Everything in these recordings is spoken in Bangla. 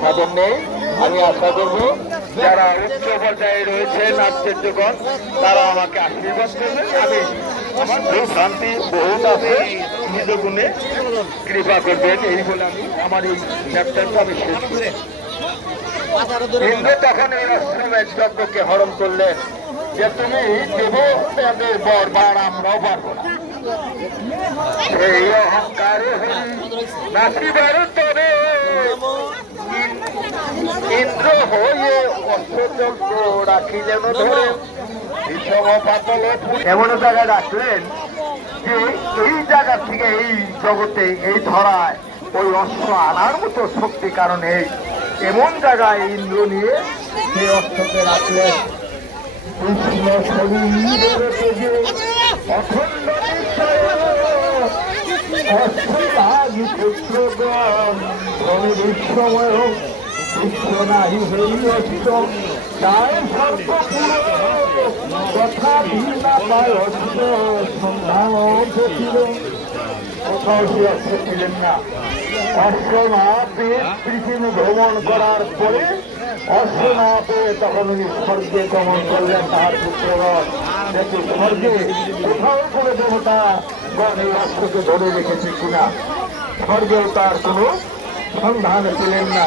সাধন আমি আশা করব যারা উচ্চ পর্যায়ে নাট্যের জগৎ তারা আমাকে আশীর্বাদ করবে আমি আমার ভ্রান্তি বহুত আছে গুণে কৃপা করবেন। এই বলে আমি আমার এই আমি শেষ করে। ইন্দ্র তখন এই আশ্রমের যজ্ঞকে হরণ করলেন যে, তুমি দেবতাদের বর বার আমরাও পারব না। সেই অহংকারে নাসিবার তবে ইন্দ্র হয়ে অশ্বযজ্ঞ রাখিলেন ধরে। বিষম পাতলে এমন জায়গায় রাখলেন যে এই জায়গা থেকে এই জগতে এই ধরায় ওই অস্ত্র আনার মতো শক্তি কারণে এই এমন জায়গায় ইন্দ্র নিয়ে সেই অশ্বকে রাখলেন। কৃষ্ণ শরীরের অখণ্ড নিশ্চয় পুত্রগণ ভ্রমে বিশ্বময় বিশ্ব নাহি হই অষ্ট তাই সর্বপুর কথা বিনা পায় অষ্ট সন্ধান দেখিল কোথাও সে অর্থ ছিলেন না অস্ত্র না পেয়ে পৃথিবী ভ্রমণ করার পরে অস্ত্র না পেয়ে তখন উনি স্বর্গে গমন করলেন তাহার পুত্রগণ স্বর্গে কোথাও কোনো দেবতা গণ এই অস্ত্রকে ধরে রেখেছে কিনা স্বর্গেও তার কোনো সন্ধান পেলেন না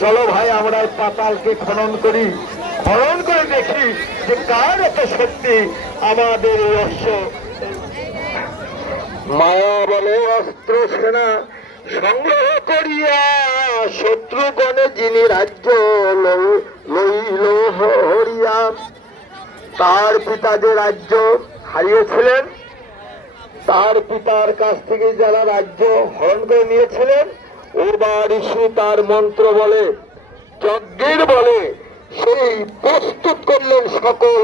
চলো ভাই, আমরা পাতালকে খনন করি। খনন করে দেখি যে কার এত শক্তি আমাদের রহস্য মায়া বলে অস্ত্র সেনা সংগ্রহ করিয়া শত্রুগণে যিনি রাজ্য লই- লইল হরিয়া, তার পিতা যে রাজ্য হারিয়েছিলেন, তার পিতার কাছ থেকে যারা রাজ্য হরণ করে নিয়েছিলেন ওবার ঋষি তার মন্ত্র বলে, যজ্ঞের বলে, সেই প্রস্তুত করলেন সকল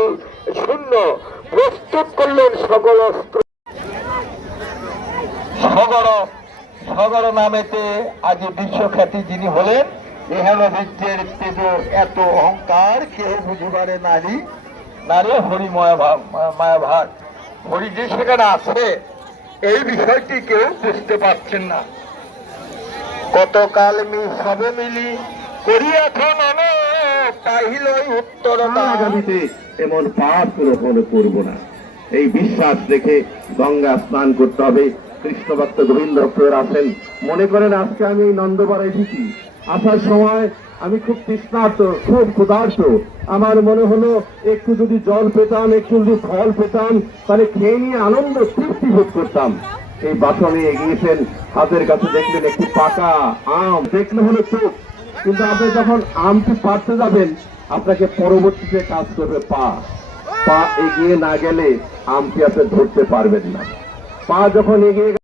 শূন্য, প্রস্তুত করলেন সকল অস্ত্র। সগর সগর নামেতে আজ বিশ্বখ্যাতি যিনি হলেন এহেন বীর্যের তেজ, এত অহংকার কেউ বুঝিবারে নারী? নারী হরিময় ভাব মায়াভাগ হরি যে সেখানে আছে। এই বিষয়টি কেউ বুঝতে পারছেন না। কতকাল মি মিলি উত্তর এমন পাপ করব না। এই বিশ্বাস গঙ্গা স্নান করতে হবে। কৃষ্ণ ভক্ত গোবিন্দ ভক্তরা আছেন মনে করেন আজকে আমি এই নন্দবার এসেছি। আসার সময় আমি খুব তৃষ্ণার্ত, খুব ক্ষুধার্ত। আমার মনে হলো, একটু যদি জল পেতাম, একটু যদি ফল পেতাম, তাহলে খেয়ে নিয়ে আনন্দ তৃপ্তি ভোগ করতাম। এই বাসনে এগিয়েছেন। হাতের কাছে দেখলেন একটি পাকা আম। দেখলে হলো চোখ। কিন্তু আপনি যখন আমটি পারতে যাবেন, আপনাকে পরবর্তীতে কাজ করবে পা। পা এগিয়ে না গেলে আমটি আপনি ধরতে পারবেন না। পা যখন এগিয়ে